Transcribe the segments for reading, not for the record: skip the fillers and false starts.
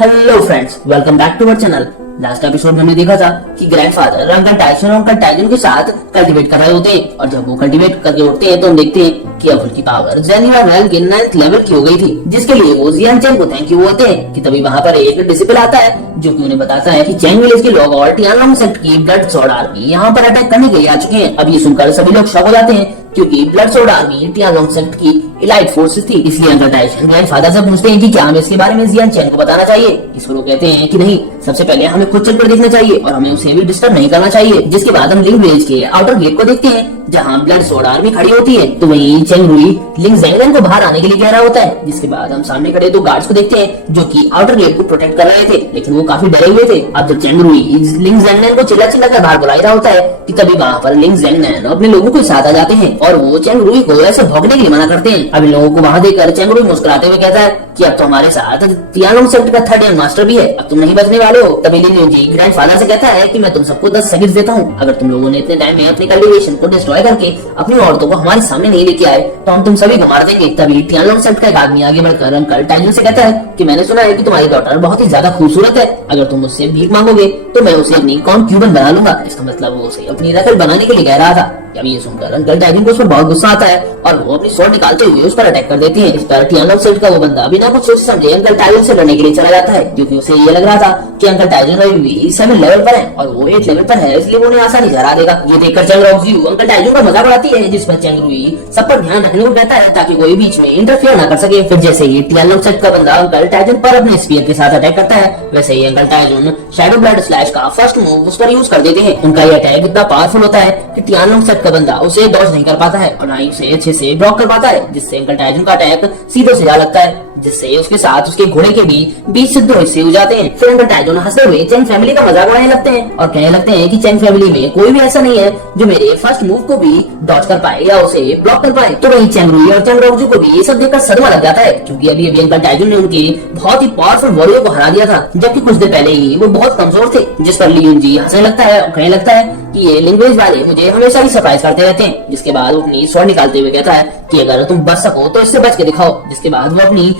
Hello friends, welcome back to our channel. Last episode में हमने देखा था कि ग्रैंडफादर अंकल टाइसन और अंकल टाइजन के साथ कल्टीवेट कर रहे होते हैं और जब वो कल्टीवेट करके उठते हैं तो हम देखते हैं कि अब उनकी पावर जेनिया रॉयल के 9th लेवल की हो गई थी, जिसके लिए वो जियान चैन को थैंक यू होते हैं कि तभी वहाँ पर एक डिसिपल आता है जो कि उन्हें बताता है कि चैंग विलेज के लोग और टियानलोंग सेक्ट की ब्लड सोर्ड आर्मी यहाँ पर अटैक करने के लिए आ चुके हैं। अब ये सुनकर सभी लोग शॉक हो जाते हैं क्योंकि ब्लड सोर्ड आर्मी टियानलोंग सेक्ट की इलाइट फोर्सेस थी। इसलिए अंकल टाइसन ग्रैंडफादर से पूछते हैं कि क्या हमें इसके बारे में जियान चैन को बताना चाहिए। इस पर वो कहते हैं कि नहीं, सबसे पहले हमें खुद चलकर देखना चाहिए और हमें उसे भी डिस्टर्ब नहीं करना चाहिए। जिसके बाद हम लिंग विलेज के आउटर गेट को देखते हैं जहाँ ब्लड सोर्ड आर्मी खड़ी होती है। तो वहीं चेंग रुई लिंग ज़ेंगलन को बाहर आने के लिए कह रहा होता है। जिसके बाद हम सामने खड़े दो गार्ड्स को देखते हैं जो कि आउटर गेट को प्रोटेक्ट कर रहे थे, लेकिन वो काफी डरे हुए थे। अब जब चेंग रुई लिंग ज़ेंगलन को चिल्ला चिल्ला कर बाहर बुला रहा होता है कि तभी वहाँ पर लिंग ज़ेंगलन अपने लोगों के साथ आ जाते हैं और वो चेंग रुई को ऐसे भौंकने के लिए मना करते हैं। अब इन लोगों को वहाँ देखकर चेंग रुई मुस्कुराते हुए कहता है कि अब तो हमारे साथ टियानलोंग सेक्ट का 3rd मास्टर भी है, अब तुम नहीं बचने वाले हो। तभी लिन यूजी ग्रैंडफादर से कहता है कि मैं तुम सबको 10 सेकंड देता हूँ, अगर तुम लोगों ने इतने टाइम में अपनी कल्टीवेशन को डिस्ट्रॉय करके अपनी औरतों को हमारे सामने नहीं लेके आए तो हम तुम सभी को मार देंगे। तभी टियानलोंग सेक्ट का एक आदमी आगे बढ़कर अंकल टाइजन से कहता है कि मैंने सुना है कि तुम्हारी डॉटर बहुत ही ज्यादा खूबसूरत है, अगर तुम मुझसे भीख मांगोगे तो मैं उसे अपनी कॉन्क्यूबन बना लूंगा। इसका मतलब वो उसे अपनी रखल बनाने के लिए कह रहा था। अब ये सुनकर अंकल टाइजन को उस पर बहुत गुस्सा आता है और वो अपनी स्वॉर्ड निकालते हुए उस पर अटैक कर देती है। इस पर टियानलोंग सेक्ट का वो बंदा बिना कुछ सोचे समझे अंकल टाइजन से लड़ने के लिए चला जाता है, क्योंकि उसे ये लग रहा था कि अंकल टाइजन अभी भी 7 लेवल पर है और वो 8 लेवल पर है, इसलिए वो उन्हें आसानी से हरा देगा। ये देखकर चेंग रोक्जियू अंकल टाइजन का मजाक उड़ाती है, जिस पर चेंग रुई सब पर ध्यान रखने को कहता है ताकि कोई बीच में इंटरफेयर ना कर सके। फिर जैसे ही टियानलोंग सेक्ट का बंदा अंकल टाइजन पर अपने स्पीयर के साथ अटैक करता है, वैसे ही uncle Tyson shadow blood slash का फर्स्ट मूव उस पर यूज कर देते हैं। उनका ये अटैक इतना पावरफुल होता है कि टियानलोंग सेक्ट का बंदा उसे डॉज नहीं कर पाता है और ना ही उसे अच्छे से ब्लॉक कर पाता है, जिससे अंकल टाइजन का अटैक सीधे से जा लगता है, जिससे उसके साथ उसके घोड़े के भी बीच से 2 हिस्से हो जाते हैं। फिर अंकल टाइजन हंसते हुए चेंग फैमिली का मजाक उड़ाने लगते हैं और कहने लगते हैं कि चेंग फैमिली में कोई भी ऐसा नहीं है जो मेरे फर्स्ट मूव को भी डॉज कर पाए या उसे ब्लॉक कर पाए। तो वहीं चेंग रुई और चेंग रोक्जियू को भी ये सब देखकर सदमा लग जाता है, क्योंकि अभी अंकल टाइजन ने उनके बहुत ही पावरफुल वॉरियर को हरा दिया था, जबकि कुछ देर पहले ही वो बहुत कमजोर थे। जिस पर ली यूजी हंसने लगता है और कहने लगता है कि ये लैंग्वेज वाले मुझे हमेशा ही सरप्राइज करते रहते हैं। जिसके बाद वो अपनी स्वॉर्ड निकालते हुए कहता है कि अगर तुम बच सको तो इससे बच के दिखाओ। जिसके बाद वो अपनी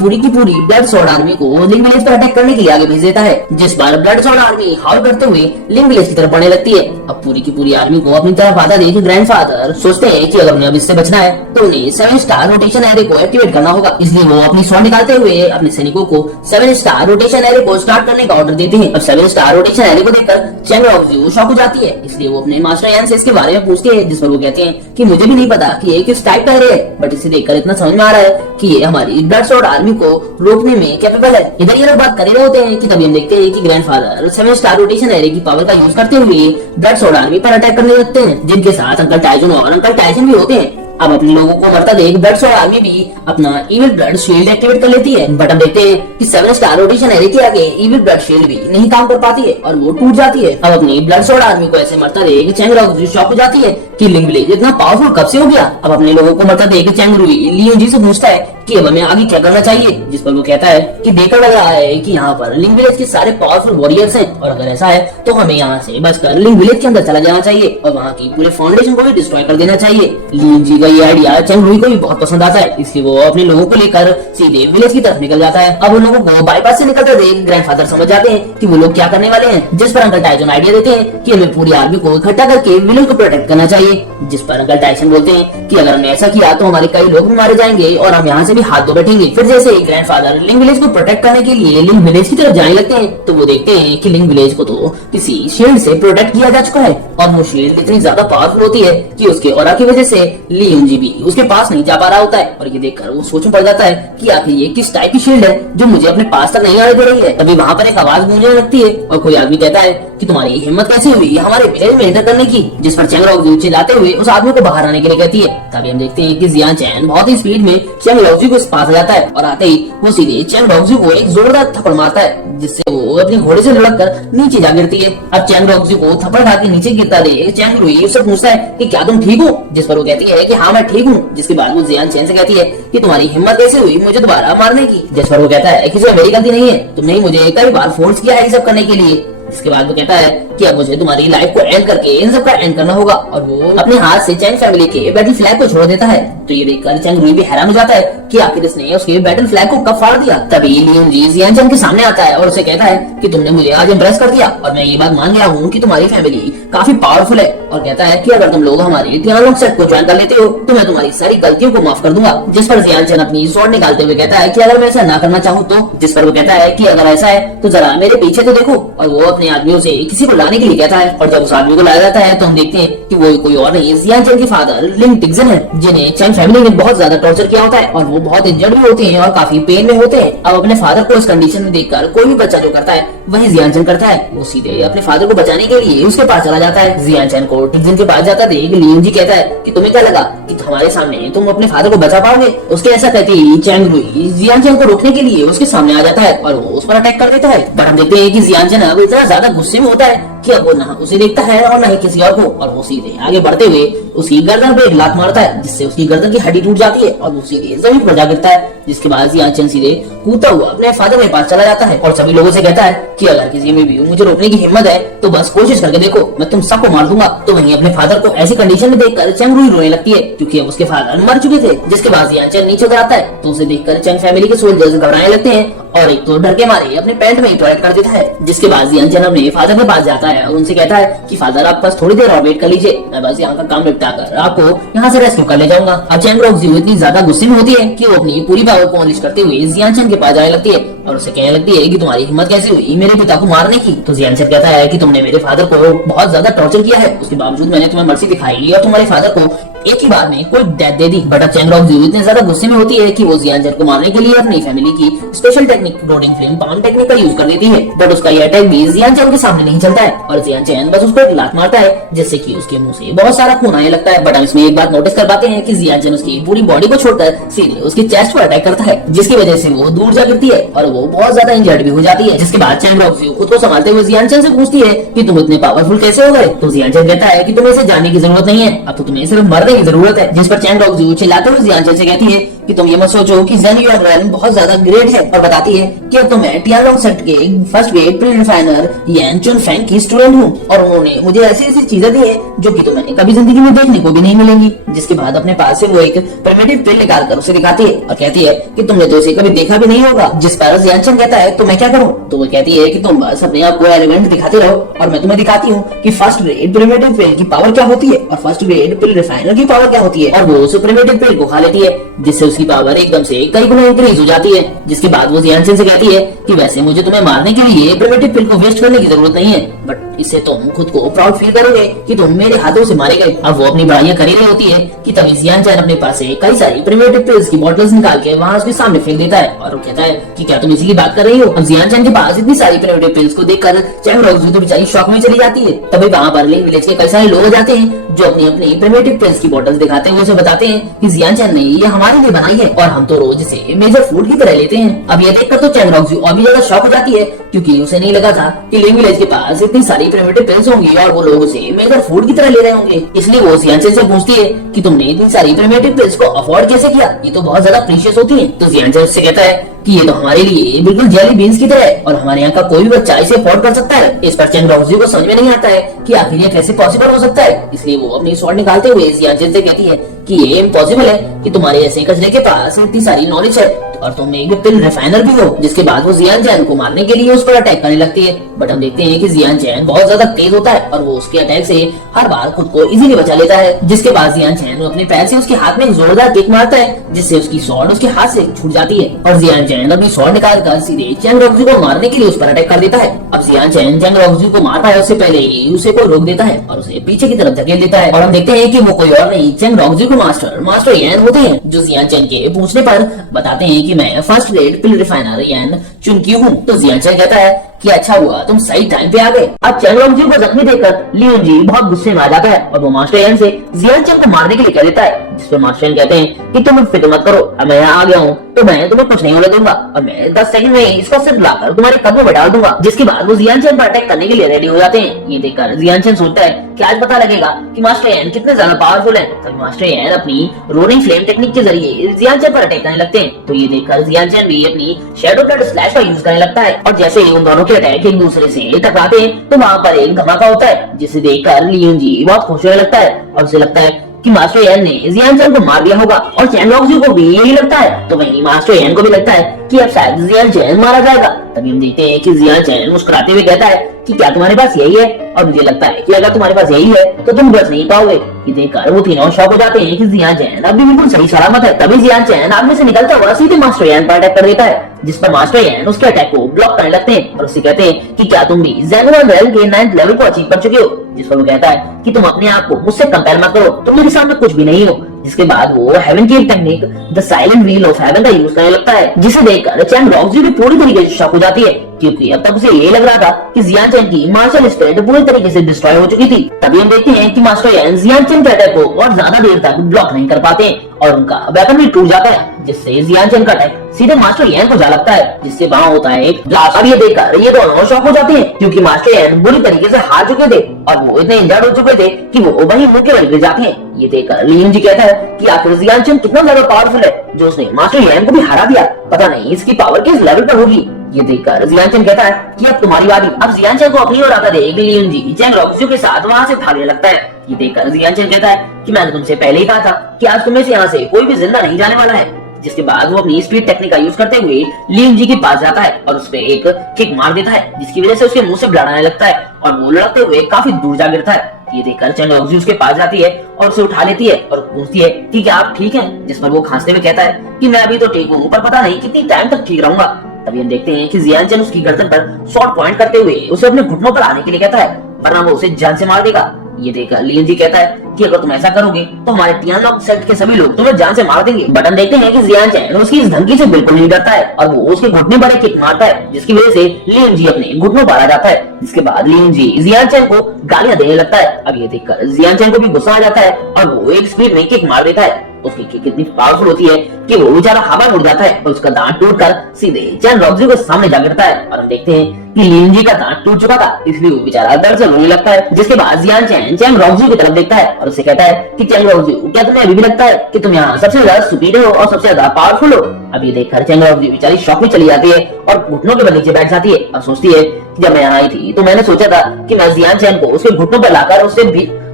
पूरी की पूरी ब्लड सोर्ड आर्मी को लिंग विलेज पर अटैक करने के लिए आगे भेज देता है। जिस बार ब्लड सोर्ड आर्मी हाउल करते हुए लिंग विलेज की तरफ बढ़ने लगती है। अब पूरी की पूरी आर्मी को अपनी तरफ आता देख ग्रैंडफादर सोचते हैं कि अगर उन्हें अब इससे बचना है तो उन्हें 7 स्टार रोटेशन एरे को एक्टिवेट करना होगा। इसलिए वो अपनी स्वॉर्ड निकालते हुए अपने सैनिकों को 7 स्टार रोटेशन एरे को स्टार्ट करने का ऑर्डर देते हैं। अब 7 स्टार रोटेशन एरे को देखकर चेंग रोक्जियू शॉक हो जाती है, इसलिए वो अपने मास्टर यान से इसके बारे में पूछते हैं, जिस पर वो कहते हैं कि मुझे भी नहीं पता कि ये किस टाइप का एरे है, बट इसे देखकर इतना समझ में आ रहा है कि ये हमारी ब्लड सोर्ड आर्मी को रोकने में कैपेबल है। इधर ये लोग बात कर रहे होते हैं कि तभी हम देखते हैं कि ग्रैंडफादर 7 स्टार रोटेशन एरे की पावर का यूज करते हुए ब्लड सोर्ड आर्मी पर अटैक करने लगते हैं, जिनके साथ अंकल टाइजन और अंकल टाइसन भी होते हैं। अब अपने लोगों को मरता देख ब्लड सोर्ड आर्मी भी अपना इविल ब्लड शील्ड एक्टिवेट कर लेती है, बट हम देखते हैं कि 7 स्टार रोटेशन एरे के आगे इविल ब्लड शील्ड भी नहीं काम कर पाती है और वो टूट जाती है। अब अपनी ब्लड सोर्ड आर्मी को ऐसे मरता देख चेंग रोक्जियू शॉक हो जाती है कि लिंग विलेज इतना पावरफुल कब से हो गया। अब अपने लोगों को मरता देख चेंग रुई ली यूजी से पूछता है कि अब हमें आगे क्या करना चाहिए, जिस पर वो कहता है कि देखकर लग रहा है कि यहाँ पर लिंग विलेज के सारे पावरफुल वॉरियर्स हैं और अगर ऐसा है तो हमें यहाँ से बचकर लिंग विलेज के अंदर चला जाना चाहिए और वहाँ की पूरे फाउंडेशन को भी डिस्ट्रॉय कर देना चाहिए। ली यूजी का ये आइडिया चेंग रुई को भी बहुत पसंद आता है, इसलिए वो अपने लोगों को लेकर सीधे विलेज की तरफ निकल जाता है। अब उन लोगों को बाईपास से निकलते देख ग्रैंडफादर समझ जाते हैं कि वो लोग क्या करने वाले हैं, जिस पर अंकल टाइजन आइडिया देते हैं कि हमें पूरी आर्मी को इकट्ठा करके विलेज को प्रोटेक्ट करना चाहिए। जिस पर अंकल टाइसन बोलते हैं कि अगर हमने ऐसा किया तो हमारे कई लोग भी मारे जाएंगे और हम यहाँ से भी हाथ धो बैठेंगे। फिर जैसे ही ग्रैंडफादर लिंग विलेज को प्रोटेक्ट करने के लिए लिंग विलेज की तरफ जाने लगते हैं तो वो देखते हैं कि लिंग विलेज को तो किसी शील्ड से प्रोटेक्ट किया जा चुका है और वो शील्ड इतनी ज्यादा पावरफुल होती है कि उसके ऑरा की वजह से ली यूजी भी उसके पास नहीं जा पा रहा होता है। और ये देखकर वो सोच में पड़ जाता है कि आखिर ये किस टाइप की शील्ड है जो मुझे अपने पास तक नहीं आने दे रही है। तभी वहाँ पर एक आवाज गूंजने लगती है और कोई आदमी कहता है कि तुम्हारी हिम्मत कैसे हुई हमारे विलेज में एंटर करने की, जिस पर चेंग रोक्जियू चिल्लाते हुए उस आदमी को बाहर आने के लिए कहती है। तभी हम देखते हैं कि जियान चैन बहुत ही स्पीड में चेंग रोक्जियू के पास आ जाता है और आते ही वो सीधे चेंग रोक्जियू को एक जोरदार थप्पड़ मारता है, जिससे वो अपने घोड़े से लुढ़क कर नीचे जा गिरती है। अब चेंग रोक्जियू को थप्पड़ खा के नीचे गिरता देख चेंग रुई उससे पूछता है कि क्या तुम ठीक हो, जिस पर वो कहती है कि हाँ मैं ठीक हूँ। जिसके बाद वो जियान चैन से कहती है कि तुम्हारी हिम्मत कैसे हुई मुझे दोबारा मारने की, जिस पर वो कहता है कि इसमें मेरी गलती नहीं है, तुमने ही मुझे कई बार फोर्स किया है ये सब करने के लिए। इसके बाद वो कहता है कि अब मुझे तुम्हारी लाइफ को एंड करके इन सब का एंड करना होगा, और वो अपने हाथ से चैंग फैमिली के बैटल फ्लैग को छोड़ देता है। तो ये देखकर चैंग रुई भी हैरान हो जाता है कि आखिर इसने उसके बैटल फ्लैग को कब फाड़ दिया। तभी लियोन जी जियान चैन के सामने आता है और उसे कहता है कि तुमने मुझे आज इम्प्रेस कर दिया और मैं ये बात मान गया हूँ कि तुम्हारी फैमिली काफी पावरफुल है, और कहता है कि अगर तुम लोग हमारे टियानलोंग सेट को ज्वाइन कर लेते हो तो मैं तुम्हारी सारी गलतियों को माफ कर दूंगा। जिस पर जियान चैन अपनी स्वॉर्ड निकालते हुए कहता है कि अगर मैं ऐसा ना करना चाहूँ तो, जिस पर वो कहता है कि अगर ऐसा है तो जरा मेरे पीछे तो देखो, और वो अपने आदमियों से किसी को लाने के लिए कहता है। और जब उस आदमी को लाया जाता है तो हम देखते हैं कि वो कोई और नहीं जियान चैन के फादर लिंग टिक्सन है, जिन्हें चैन फैमिली ने बहुत ज्यादा टॉर्चर किया होता है और वो बहुत इंजर्ड भी होते हैं और काफी पेन में होते हैं। अब अपने फादर को इस कंडीशन में देखकर कोई भी बच्चा जो करता है वही जियान चैन करता है, वो सीधे अपने फादर को बचाने के लिए उसके पास चला जाता है। जियान चैन को टिक्सन के पास जाता देख लियोन जी कहता है कि तुम्हें क्या लगा कि हमारे सामने तुम अपने फादर को बचा पाओगे। उसके ऐसा कहते ही चैंग रुई जियान चैन को रोकने के लिए उसके सामने आ जाता है और वो उस पर अटैक कर देता है। पर हम देखते हैं कि जियान चैन अब इतना ज्यादा गुस्से में होता है कि अब वो ना उसे देखता है और ना ही किसी और को, और वो सीधे आगे बढ़ते हुए उसकी गर्दन पे एक लात मारता है जिससे उसकी गर्दन की हड्डी टूट जाती है और वो सीधे जमीन पर जा गिरता है। जिसके बाद जियान चैन सीधे कूदता हुआ अपने फादर के पास चला जाता है और सभी लोगों से कहता है कि अगर किसी में भी मुझे रोकने की हिम्मत है तो बस कोशिश करके देखो, मैं तुम सबको मार दूंगा। तो वहीं अपने फादर को ऐसी कंडीशन में देखकर चैंग रुई रोने लगती है क्योंकि अब उसके फादर मर चुके थे। जिसके बाद जियान चैन नीचे उतर आता है तो उसे देखकर चैंग फैमिली के सोल्जर्स घबराने लगते हैं और एक तो डर के मारे अपने पैंट में टॉयलेट कर देता है। जिसके बाद जियान चैन अपने फादर के पास जाता है और उनसे कहता है कि फादर आप बस थोड़ी देर और वेट कर लीजिए, मैं बस यहाँ का काम निपटा कर आपको यहाँ से रेस्क्यू कर ले जाऊंगा। अब चैंग रोक्जियो इतनी ज्यादा गुस्से में होती है कि वो अपनी पूरी पावर को अनलीश करते हुए जियान चैन के पास जाने लगती है और उसे कहने लगती है कि तुम्हारी हिम्मत कैसे हुई मेरे पिता को मारने की। तो जियान चैन कहता है कि तुमने मेरे फादर को बहुत ज्यादा टॉर्चर किया है, उसके बावजूद मैंने तुम्हें मर्सी दिखाई और तुम्हारे फादर को एक ही बार में कोई डेथ दे दी। बट चैंग रोक्जियो इतने ज्यादा गुस्से में होती है कि वो जियान चैन को मारने के लिए अपनी फैमिली की special technique roading flame palm technique का यूज कर देती है। बट उसका यह अटैक भी जियान चैन के सामने नहीं चलता है और जियान चैन बस उसको एक लात मारता है जिससे कि उसके मुंह से बहुत सारा खून आने लगता है। बट हम इसमें एक बात नोटिस कर पाते हैं कि जियान चैन उसकी पूरी बॉडी को छोड़कर सीधे उसकी चेस्ट पर अटैक करता है जिसकी वजह से वो दूर जा गिरती है और वो बहुत ज्यादा इंजर्ड भी हो जाती है। जिसके बाद चैंग रोक्जियो खुद को संभालते हुए जियान चैन से पूछती है कि तुम इतने पावरफुल कैसे हो गए। तो जियान चैन कहता है कि तुम्हें इसे जानने की जरूरत नहीं है, अब तो तुम्हें सिर्फ मरने की जरूरत है। जिस पर चैंग रोक्जियो चिल्लाते हुए जियान चैन से कहती है कि तुम ये मत सोचो कि ज़ेन युआनरेन बहुत ज्यादा ग्रेट है, और बताती है कि अब तो मैं टियानलोंग सेट के फर्स्ट ग्रेड प्री रिफाइनर यान चुन फैंग की स्टूडेंट हूँ और उन्होंने मुझे ऐसी ऐसी चीजें दी है जो कि तुम्हें कभी जिंदगी में देखने को भी नहीं मिलेंगी। जिसके बाद अपने पास से वो एक प्रिमिटिव पिल निकाल कर उसे दिखाती है और कहती है कि तुमने तो इसे कभी देखा भी नहीं होगा। जिस पर जियान चैन कहता है तो मैं क्या करूँ। तो वो कहती है कि तुम बस अपने आप को एलिमेंट दिखाते रहो और मैं तुम्हें दिखाती हूँ कि फर्स्ट ग्रेड प्रिमिटिव पिल की पावर क्या होती है और फर्स्ट ग्रेड पिल रिफाइनर की पावर क्या होती है। और वो उस प्रिमिटिव पिल को खा लेती है जिससे उसकी पावर एकदम से कई गुना इंक्रीज हो जाती है। जिसके बाद वो जियान चैन से कहती है कि वैसे मुझे तुम्हें मारने के लिए प्रिमिटिव पिल को वेस्ट करने की जरूरत नहीं है, बट इससे तुम खुद को प्राउड फील करोगे कि तुम मेरे हाथों से मारे गए। अब वो अपनी बढ़ाइयां कर रही होती है कि तभी जियान चैन अपने पास से कई सारी प्रिमिटिव पिल्स की बॉटल्स निकाल के वहाँ उसके सामने फेंक देता है और वो कहता है कि क्या तुम इसी की बात कर रही हो। अब जियान चैन के पास इतनी सारी प्रिमिटिव पिल्स को देखकर चैंग रोक्जियो तो बेचारी शॉक में चली जाती है। तभी वहाँ पर लिंग विलेज के कई सारे लोग जाते हैं जो अपनी अपनी प्रिमिटिव पिल्स की बॉटल्स दिखाते हुए उसे बताते हैं कि जियान चैन ने ये हमारे लिए बनाई है और हम तो रोज इसे मेजर फूड की तरह लेते हैं। अब ये देखकर तो चैंग रोक्जियो और भी ज्यादा शॉक हो जाती है क्योंकि उसे नहीं लगा था कि लिंग विलेज के पास इतनी सारी प्रिमिटिव पिल्स होंगी और वो लोग उसे मेजर फूड की तरह ले रहे होंगे। इसलिए वो जियान चैन से पूछती है कि तुमने इतनी सारी प्रिमिटिव पिल्स को अफोर्ड कैसे किया, ये तो बहुत ज्यादा प्रीशियस होती है। तो जियान चैन उससे कहता है कि ये तो हमारे लिए बिल्कुल जेली बीन्स की तरह है और हमारे यहाँ का कोई भी बच्चा इसे अफोर्ड कर सकता है। इस पर चैंग रोक्जियो को समझ में नहीं आता है कि आखिर ये कैसे पॉसिबल हो सकता है। इसलिए वो अपनी स्वॉर्ड निकालते हुए जियान चैन से कहती है कि ये इम्पॉसिबल है कि तुम्हारे ऐसे कचरे के पास इतनी सारी नॉलेज है और तुम एक पिल रिफाइनर भी हो। जिसके बाद वो जियान चैन को मारने के लिए उस पर अटैक करने लगती है। बट हम देखते हैं कि जियान चैन बहुत ज्यादा तेज होता है और वो उसके अटैक से हर बार खुद को इजीली बचा लेता है। जिसके बाद जियान चैन अपने पैर से उसके हाथ में एक जोरदार किक मारता है जिससे उसकी स्वॉर्ड उसके हाथ से छूट जाती है और जियान चैन अपनी स्वॉर्ड निकालकर सीधे चैंग रोक्जियो को मारने के लिए उस पर अटैक कर देता है। अब जियान चैन चैंग रोक्जियो को मार पाए उससे पहले ही उसे को रोक देता है और उसे पीछे की तरफ धकेल देता है और हम देखते हैं कि वो कोई और नहीं चैंग रोक्जियो के मास्टर यान होते हैं जो जियान चैन के पूछने पर बताते हैं कि मैं फर्स्ट ग्रेड पिल रिफाइनर यान चुनकी हूँ। तो जियान चैन कहता है कि अच्छा हुआ तुम सही टाइम पे आ गए। अब चैंग रोक्जियो को जख्मी देखकर लियोन जी बहुत गुस्से में आ जाता है और वो मास्टर यान से जियान चैन को मारने के लिए कह देता है। जिस पर मास्टर यान कहते हैं कि तुम फिक्र मत करो, अब मैं यहाँ आ गया हूँ तो मैं तुम्हें कुछ नहीं होने दूंगा और मैं 10 सेकंड में इसको सिर्फ लाकर तुम्हारे कदमों में डाल दूंगा। जिसके बाद वो जियान चैन पर अटैक करने के लिए रेडी हो जाते हैं। ये देखकर जियान चैन सोचता है कि आज पता लगेगा कि मास्टर यान कितने ज्यादा पावरफुल है। तब मास्टर यान अपनी रोलिंग फ्लेम टेक्निक के जरिए जियान चैन पर अटैक करने लगते हैं। तो ये देखकर जियान चैन भी अपनी शैडो ब्लड स्लैश का यूज करने लगता है और जैसे ही उन दोनों के अटैक एक दूसरे से टकराते हैं तो वहाँ पर एक धमाका होता है, जिसे देखकर लियन जी बहुत खुश होने लगता है और उसे लगता है कि मास्टर यान ने जियान चैन को मार दिया होगा। और चैन रॉक्सी को भी यही लगता है, तो वहीं मास्टर यान को भी लगता है कि अब शायद जियान चैन मारा जाएगा। तभी हम देखते हैं कि जियान चैन मुस्कुराते हुए कहता है कि क्या तुम्हारे पास यही है, और मुझे लगता है कि अगर तुम्हारे पास यही है तो तुम बच नहीं पाओगे। ये देखकर वो तीनों शॉक हो जाते हैं कि जियान चैन अभी बिल्कुल सही सलामत है। तभी जियान चैन आग में से निकलता हुआ सीधे मास्टर यान पर अटैक कर देता है, जिस पर मास्टर यान उसके अटैक को ब्लॉक करने लगते हैं और उससे कहते हैं कि क्या तुम भी जेनुइन रेल के 9th लेवल को अचीव कर चुके हो। जिस पर वो कहता है कि तुम अपने आप को मुझसे कंपेयर मत करो, तुम मेरे सामने कुछ भी नहीं हो। जिसके बाद वो हेवन की एक technique the silent wheel of haven का यूज करने लगता है, जिसे देखकर चैन रॉक्सी भी पूरी तरीके से शॉक हो जाती है, क्योंकि अब तक उसे ये लग रहा था कि जियान चैन की मार्शल स्पिरिट पूरी तरीके से डिस्ट्रॉय हो चुकी थी। तभी हम देखते हैं कि मास्टर यान जियान चैन के अटैक को और ज्यादा देर तक ब्लॉक नहीं कर पाते और उनका वेपन भी टूट जाता है, जिससे जियान चैन का अटैक सीधे मास्टर यान को जा लगता है, जिससे वहाँ होता है एक ब्लास्ट। अब ये देखकर ये दोनों शॉक हो जाते हैं, क्योंकि मास्टर यान बुरी तरीके से हार चुके थे और वो इतने इंजर्ड हो चुके थे कि वो वहीं मुंह के बल गिर जाते हैं। ये देखकर लियन जी कहता है कि आखिर जियान चैन कितना ज्यादा पावरफुल है जो उसने मास्टर यान को भी हरा दिया, पता नहीं इसकी पावर किस लेवल पर होगी। ये देखकर जियान चैन कहता है कि अब तुम्हारी बारी। अब जियान चैन को अपनी ओर आता देख लियन जी चैन रॉक्सी के साथ वहाँ से भागने लगता है। ये देखकर जियान चैन कहता है कि मैंने तुमसे पहले ही कहा था कि आज तुम्हें से यहाँ से कोई भी जिंदा नहीं जाने वाला है। जिसके बाद वो अपनी स्पीड टेक्निक का यूज करते हुए लियन जी के पास जाता है और उसपे एक किक मार देता है, जिसकी वजह से उसके मुंह से ब्लड आने लगता है और वो लड़ते हुए काफी दूर जा गिरता है। ये देखकर चैन रॉक्सी उसके पास जाती है और उसे उठा लेती है और पूछती है कि क्या आप ठीक हैं। जिस पर वो खांसते हुए कहता है कि मैं अभी तो ठीक हूँ, पर पता नहीं कितनी टाइम तक ठीक रहूंगा। तभी हम देखते हैं कि जियान चैन उसकी गर्दन पर शॉर्ट पॉइंट करते हुए उसे अपने घुटनों पर आने के लिए कहता है, वरना वो उसे जान से मार देगा। ये देखकर लियन जी कहता है कि अगर तुम ऐसा करोगे तो हमारे टियानॉक सेक्ट के सभी लोग तुम्हें जान से मार देंगे। बट हम देखते हैं कि जियान चैन उसकी इस धमकी से बिल्कुल नहीं डरता है और वो उसके घुटने पर एक किक मारता है, जिसकी वजह से लियन जी अपने घुटनों पर आ जाता है। जिसके बाद लियन जी जियान चैन को गालियां देने लगता है। अब ये देखकर जियान चैन को भी गुस्सा आ जाता है और वो एक स्पीड में किक मार देता है। उसकी किक इतनी पावरफुल होती है कि वो बेचारा हवा में उड़ जाता है और उसका दांत टूटकर सीधे चैन रॉक्सी के सामने जा गिरता है और हम देखते हैं कि लियन जी का दांत टूट चुका था, इसलिए वो बेचारा दर्द से रोने लगता है। जिसके बाद जियान चैन चैन रॉक्सी की तरफ देखता है और उससे कहता है कि चैन रॉक्सी, क्या तुम्हें अभी भी लगता है कि तुम यहाँ सबसे ज्यादा सुपीरियर हो और सबसे ज्यादा पावरफुल हो। अब ये देखकर चैन रॉक्सी बेचारी शॉक में चली जाती है और घुटनों के बल नीचे बैठ जाती है और सोचती है कि जब मैं यहाँ आई थी तो मैंने सोचा था कि मैं जियान चैन को उसके घुटनों पर लाकर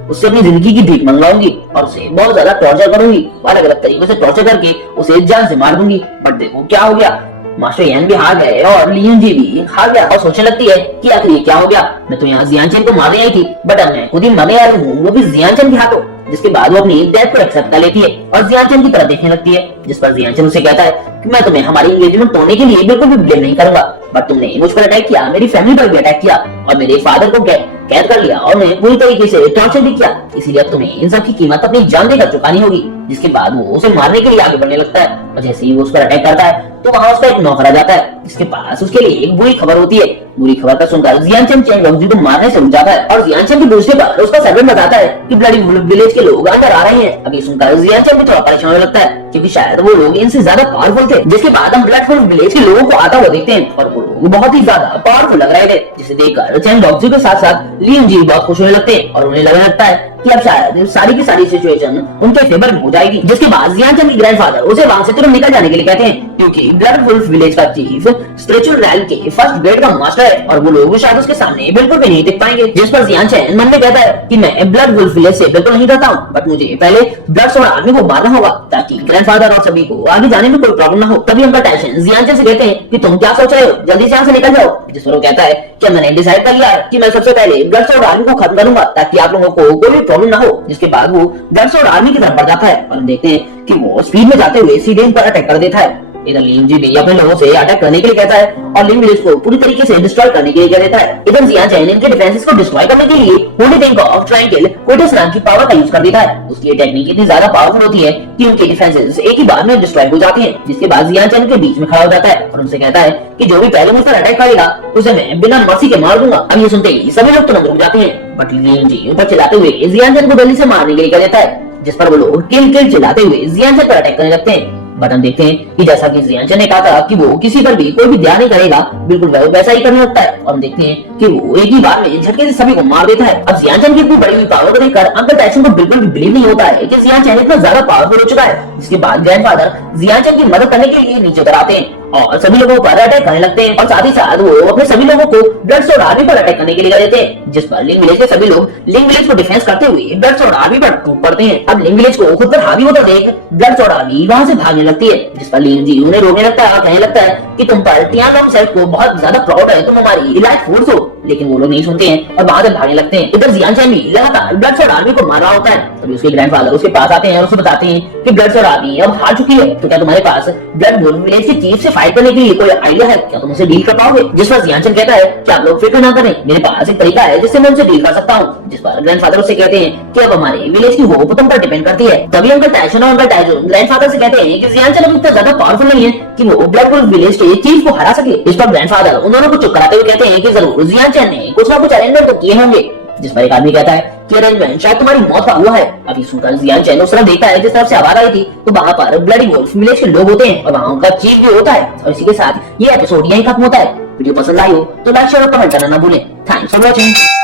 उससे अपनी जिंदगी की भीख मंगवाऊंगी और उसे बहुत ज्यादा टॉर्चर करूंगी और अलग अलग तरीकों से टॉर्चर करके उसे जान से मार दूंगी। बट देखो क्या हो गया, मास्टर यान भी हार गए और लियन जी भी हार गया और सोचने लगती है कि आखिर ये क्या हो गया, मैं तो यहाँ जियान चैन को मारने आई थी बट अब मैं खुद ही मरने आ रही हूँ, वो भी जियान चैन के हाथों। जिसके बाद वो अपनी डेथ को एक्सेप्ट कर लेती है और जियान चैन की तरफ देखने लगती है, जिस पर जियान चैन उसे कहता है कि मैं तुम्हें हमारी एंगेजमेंट तोड़ने के लिए बिल्कुल भी ब्लेम नहीं करूंगा, बट तुमने मुझ पर अटैक किया, मेरी फैमिली पर भी अटैक किया और मेरे फादर को कैद कर लिया और उन्हें पूरी तरीके से टॉर्चर भी किया, इसीलिए अब तुम्हें इन सब की कीमत अपनी जान देकर चुकानी होगी। जिसके बाद वो उसे मारने के लिए आगे बढ़ने लगता है और जैसे ही वो उस पर अटैक करता है तो वहाँ उसका एक नौकर आ जाता है, जिसके पास उसके लिए एक बुरी खबर होती है। बुरी खबर का सुनकर जियान चैन चैन रॉक्सी को मारने से रुक जाता है और जियान चैन की दूसरे पर उसका सर्वेंट बताता है कि ब्लडी विलेज के लोग अंदर आ रहे हैं। अभी सुनकर जियान चैन भी थोड़ा परेशान होने लगता है, क्योंकि शायद वो लोग इनसे ज्यादा पावरफुल थे। जिसके बाद हम ब्लडफुल विलेज के लोगों को आता हुआ देखते हैं और वो लोग बहुत ही ज्यादा पावरफुल लग रहे थे, जिसे देखकर चैन रॉक्सी के साथ साथ लियन जी बहुत खुश होने लगते हैं और उन्हें लगने लगता है कि अब शायद सारी की सारी सिचुएशन उनके फेवर में हो जाएगी। जिसके बाद जियान चैन के ग्रैंडफादर उसे वहां से तुरंत निकल जाने के लिए कहते हैं, क्योंकि ब्लड वुल्फ विलेज का चीफ स्पिरिचुअल रैल के फर्स्ट ग्रेड का मास्टर है और वो लोग शायद उसके सामने बिल्कुल भी नहीं टिक पाएंगे। जिस पर जियान चैन मन में कहता है कि मैं ब्लड वुल्फ विलेज से बिल्कुल नहीं डरता हूँ, बट मुझे पहले ब्लड सोड आर्मी को मारना होगा ताकि ग्रैंडफादर और सभी को आगे जाने में कोई प्रॉब्लम ना हो। तभी उनका टेंशन जियान चैन से कहते हैं कि तुम क्या सोच रहे हो, जल्दी से यहाँ से निकल जाओ। जिस पर वो कहता है कि मैंने डिसाइड कर लिया कि मैं सबसे पहले ब्लड सोड आर्मी को खत्म करूंगा ताकि आप लोगों को कोई भी प्रॉब्लम ना हो। जिसके बाद वो ब्लड सोड आर्मी की तरफ बढ़ जाता है और हम देखते हैं कि वो स्पीड में जाते हुए सीधे इन पर अटैक कर देता है। इधर लियन जी भी अपने लोगों से अटैक करने के लिए कहता है और लिंग विलेज को पूरी तरीके से डिस्ट्रॉय करने के लिए कह देता है। इधर जियान चैन इनके डिफेंसेस को डिस्ट्रॉय करने के लिए Holi think of trying kill quotes नाम की पावर का यूज कर देता है। उसकी ये टेक्निक इतनी ज्यादा पावरफुल होती है कि उनके डिफेंसेस एक ही बार में डिस्ट्रॉय हो जाते हैं। जिसके बाद जियान चैन के बीच में खड़ा हो जाता है और उनसे कहता है कि जो भी पहले मुझ पर अटैक करेगा उसे मैं बिना मर्सी के मार दूंगा। अब ये सुनते ही सभी लोग तुरंत रुक जाते हैं, बट लियन जी ऊपर चिल्लाते हुए जियान चैन को जल्दी से मारने के लिए कह देता है, जिस पर वो लोग किल किल चिल्लाते हुए जियान चैन पर अटैक करने लगते हैं। बट हम देखते हैं कि जैसा कि जियान चैन ने कहा था कि वो किसी पर भी कोई भी ध्यान नहीं करेगा, बिल्कुल वैसा ही करने लगता है और हम देखते हैं कि वो एक ही बार में झटके से सभी को मार देता है। अब जियान चैन की इतनी बड़ी हुई पावर को देखकर अंकल टैक्सन को बिल्कुल भी बिलीव नहीं होता है कि जियान चैन इतना ज्यादा पावरफुल हो चुका है। इसके बाद ग्रैंडफादर जियान चैन की मदद करने के लिए नीचे उतर आते हैं और सभी लोगों पर अटैक करने लगते हैं और साथ ही साथ वो अपने सभी लोगों को ब्लड स्वॉर्ड आर्मी पर अटैक करने के लिए देते हैं, जिस पर लिंक विलेज के सभी लोग लिंक विलेज को डिफेंस करते हुए ब्लड स्वॉर्ड आर्मी पर टूट पड़ते हैं। अब लिंक विलेज को खुद पर हावी होता देख ब्लड स्वॉर्ड आर्मी वहां से भागने लगती है, जिस पर लिंक जी उन्हें रोकने लगता है और कहने लगता है कि तुम पर टियानोम सेट को बहुत ज्यादा प्राउड है, तुम हमारी इलाइट फोर्स हो। लेकिन वो लोग नहीं सुनते हैं और वहां से भागने लगते हैं। इधर जियान चैन भी लगातार ब्लड स्वॉर्ड आर्मी को मार रहा होता है। तभी उसके ग्रैंडफादर उसके पास आते हैं और उसे बताते हैं कि ब्लड स्वॉर्ड आर्मी अब हार चुकी है, तो क्या तुम्हारे पास ब्लड वुल्फ विलेज की चीफ से फाइट करने के लिए कोई आइडिया है? क्या तुम उसे डील कर पाओगे? जिस पर जियान चैन कहता है कि आप लोग फिक्र ना करें, मेरे पास एक तरीका है जिससे मैं उनसे डील कर सकता हूँ। जिस पर ग्रैंडफादर उससे कहते हैं कि अब हमारे विलेज की होप तुम पर डिपेंड करती है। तभी अंकल टाइसन और अंकल टाइजन ग्रैंडफादर से कहते हैं कि जियान चैन इतना ज्यादा पावरफुल नहीं है कि वो ब्लड वुल्फ विलेज के चीफ को हरा सके। इस पर ग्रैंडफादर उन दोनों को चुप कराते हुए कहते हैं कि जरूर जियान चैन ने कुछ ना कुछ अरेंजमेंट तो किए होंगे। जिस पर एक आदमी कहता है कि अरेंजमेंट शायद तुम्हारी मौत का हुआ है। अभी सुनकर जियान चैन उस तरफ देखता है जिस तरफ से आवाज आई थी, तो वहां पर ब्लडी वुल्फ विलेज के लोग होते हैं और वहां उनका चीफ भी होता है। और इसी के साथ ये एपिसोड यहीं खत्म होता है। वीडियो पसंद आई हो तो लाइक शेयर और कमेंट करना ना भूलें। Thanks for watching.